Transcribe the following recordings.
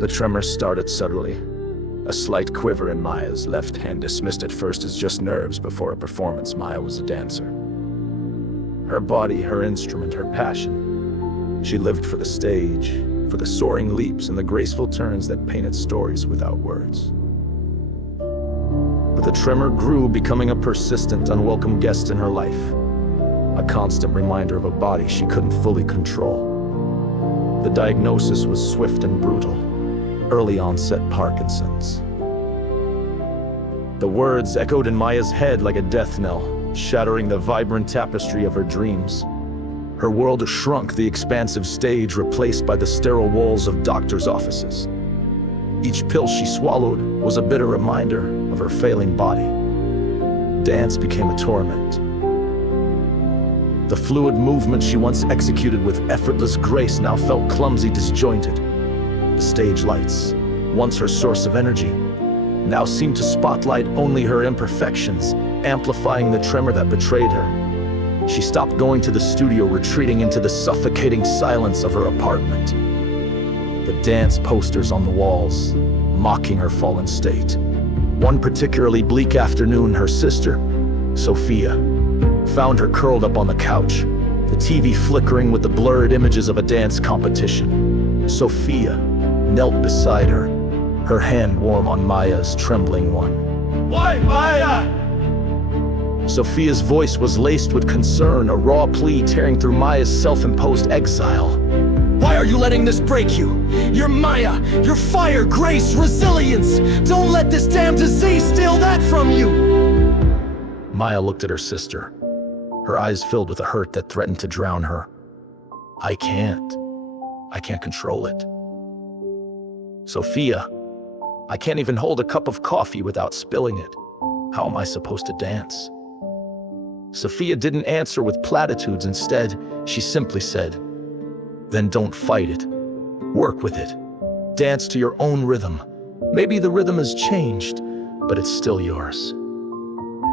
The tremor started subtly. A slight quiver in Maya's left hand, dismissed at first as just nerves before a performance. Maya was a dancer. Her body, her instrument, her passion. She lived for the stage, for the soaring leaps and the graceful turns that painted stories without words. But the tremor grew, becoming a persistent, unwelcome guest in her life. A constant reminder of a body she couldn't fully control. The diagnosis was swift and brutal. Early onset Parkinson's. The words echoed in Maya's head like a death knell, shattering the vibrant tapestry of her dreams. Her world shrunk, the expansive stage replaced by the sterile walls of doctors' offices. Each pill she swallowed was a bitter reminder of her failing body. Dance became a torment. The fluid movement she once executed with effortless grace now felt clumsy, disjointed. The stage lights, once her source of energy, now seemed to spotlight only her imperfections, amplifying the tremor that betrayed her. She stopped going to the studio, retreating into the suffocating silence of her apartment. The dance posters on the walls, mocking her fallen state. One particularly bleak afternoon, her sister, Sophia, found her curled up on the couch, the TV flickering with the blurred images of a dance competition. Sophia knelt beside her, her hand warm on Maya's trembling one. "Why, Maya?" Sophia's voice was laced with concern, a raw plea tearing through Maya's self-imposed exile. "Why are you letting this break you? You're Maya, you're fire, grace, resilience. Don't let this damn disease steal that from you." Maya looked at her sister, her eyes filled with a hurt that threatened to drown her. I can't control it. Sophia, I can't even hold a cup of coffee without spilling it. How am I supposed to dance?" Sophia didn't answer with platitudes. Instead, she simply said, "Then don't fight it. Work with it. Dance to your own rhythm. Maybe the rhythm has changed, but it's still yours."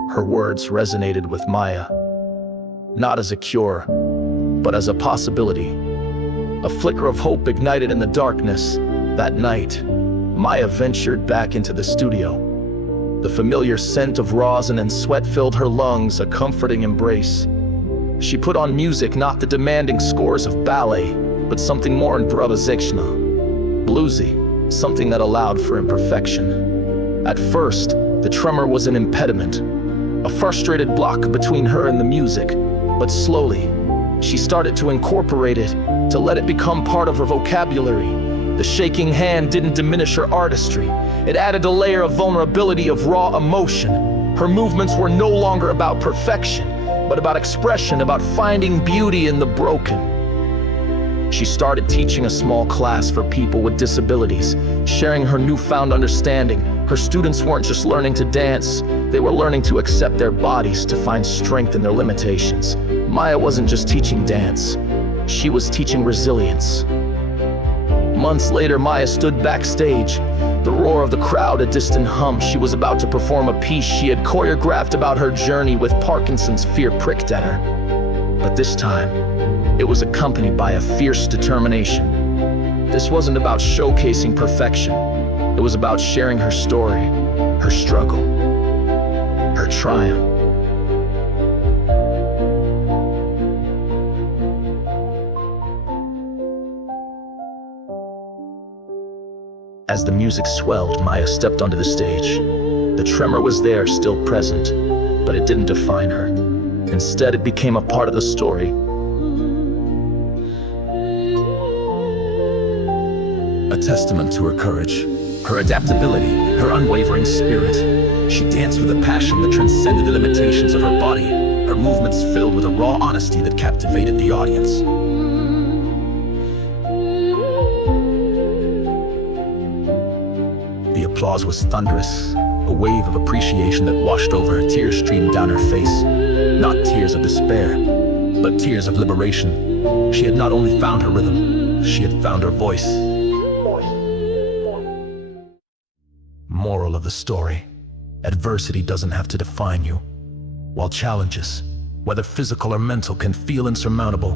Her words resonated with Maya, not as a cure, but as a possibility. A flicker of hope ignited in the darkness. That night, Maya ventured back into the studio. The familiar scent of rosin and sweat filled her lungs, a comforting embrace. She put on music, not the demanding scores of ballet, but something more improvisational, bluesy, something that allowed for imperfection. At first, the tremor was an impediment, a frustrated block between her and the music, but slowly, she started to incorporate it, to let it become part of her vocabulary. The shaking hand didn't diminish her artistry. It added a layer of vulnerability, of raw emotion. Her movements were no longer about perfection, but about expression, about finding beauty in the broken. She started teaching a small class for people with disabilities, sharing her newfound understanding. Her students weren't just learning to dance, they were learning to accept their bodies, to find strength in their limitations. Maya wasn't just teaching dance, she was teaching resilience. Months later, Maya stood backstage, the roar of the crowd a distant hum. She was about to perform a piece she had choreographed about her journey with Parkinson's fear pricked at her. But this time, it was accompanied by a fierce determination. This wasn't about showcasing perfection. It was about sharing her story, her struggle, her triumph. As the music swelled, Maya stepped onto the stage. The tremor was there, still present, but it didn't define her. Instead, it became a part of the story. A testament to her courage, her adaptability, her unwavering spirit. She danced with a passion that transcended the limitations of her body, her movements filled with a raw honesty that captivated the audience. The applause was thunderous, a wave of appreciation that washed over her. Tears streamed down her face, not tears of despair, but tears of liberation. She had not only found her rhythm, she had found her voice. Moral of the story: adversity doesn't have to define you. While challenges, whether physical or mental, can feel insurmountable,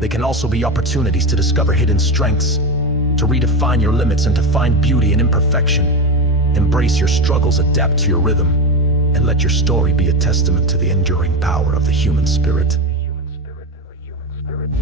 they can also be opportunities to discover hidden strengths. to redefine your limits and to find beauty in imperfection. Embrace your struggles, adapt to your rhythm, and let your story be a testament to the enduring power of the human spirit.